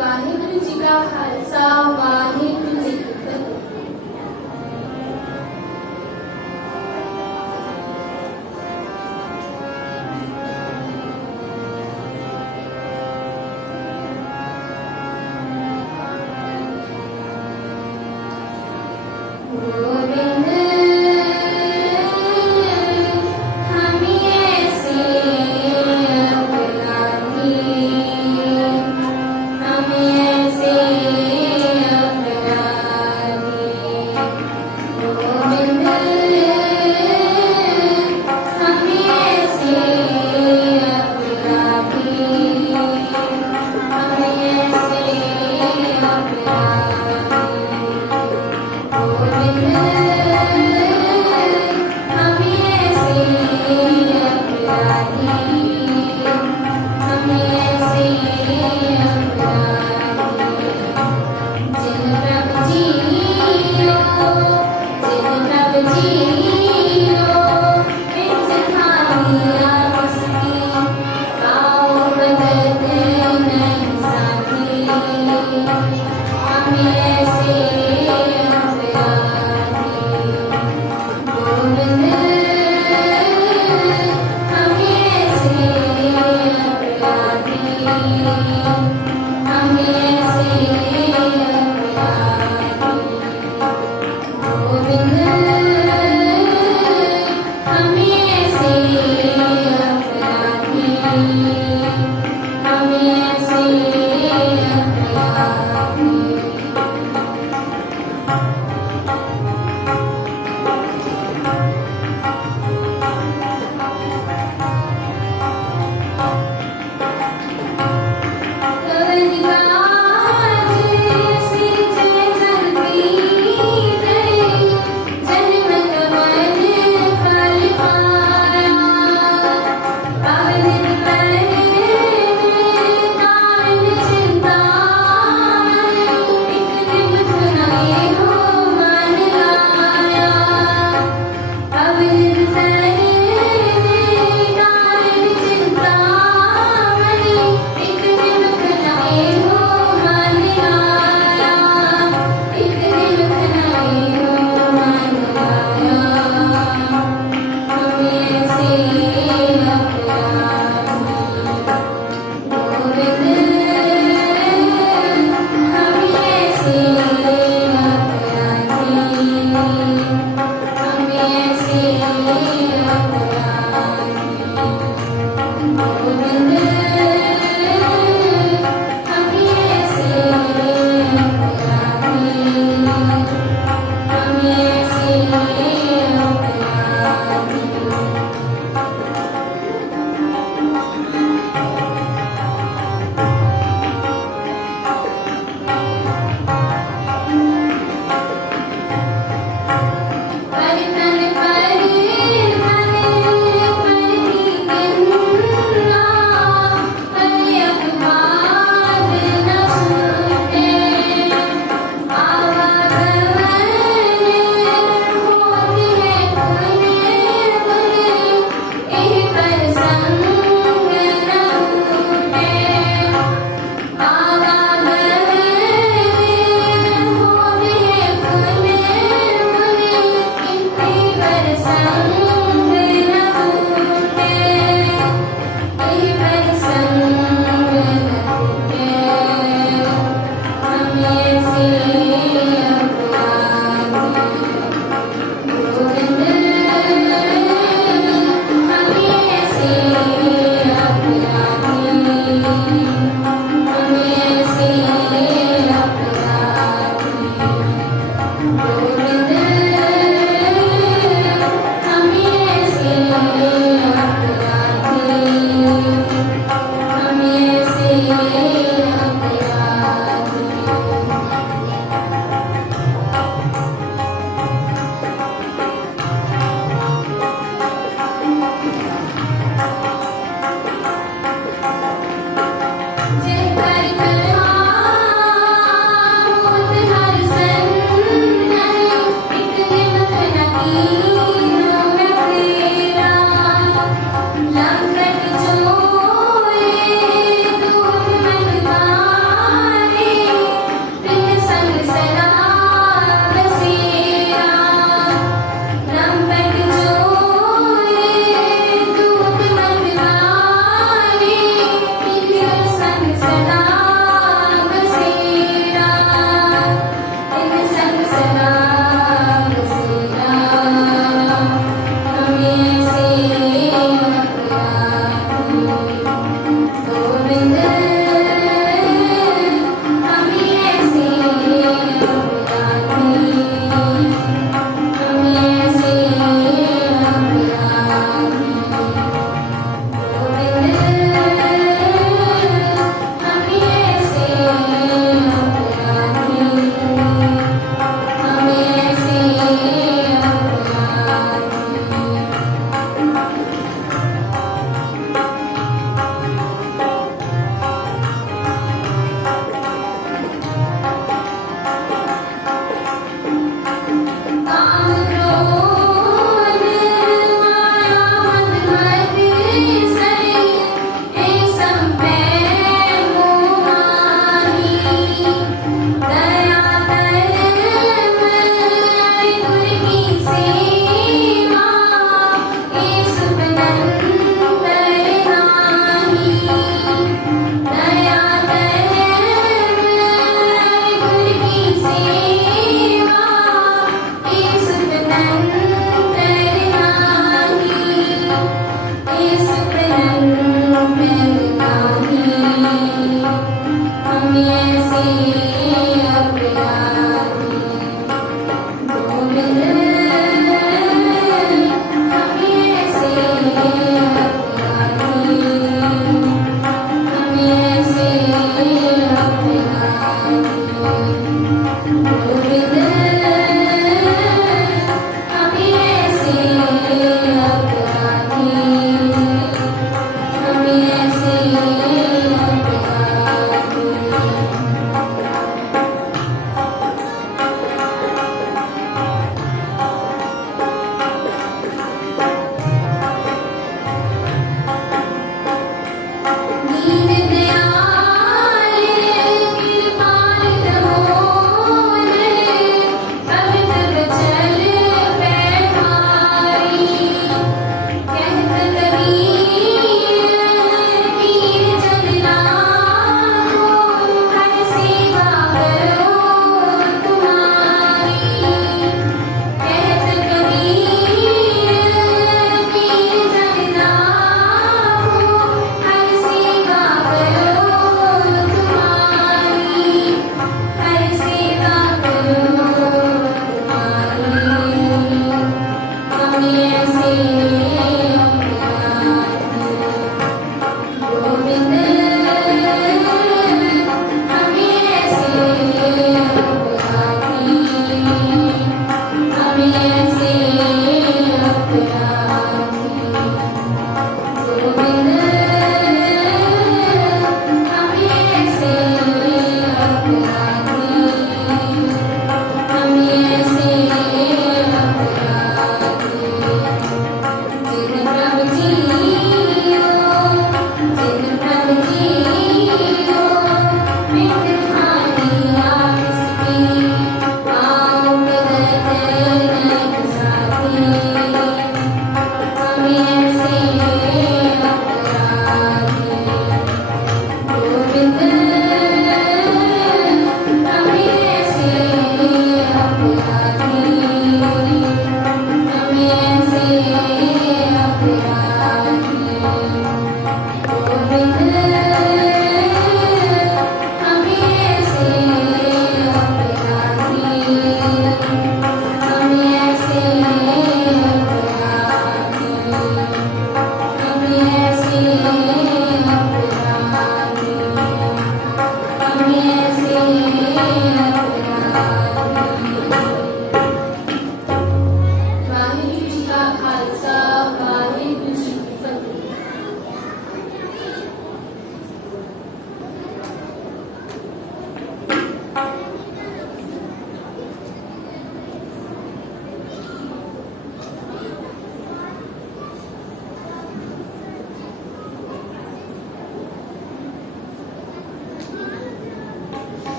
गांधी जी का खालसा वाह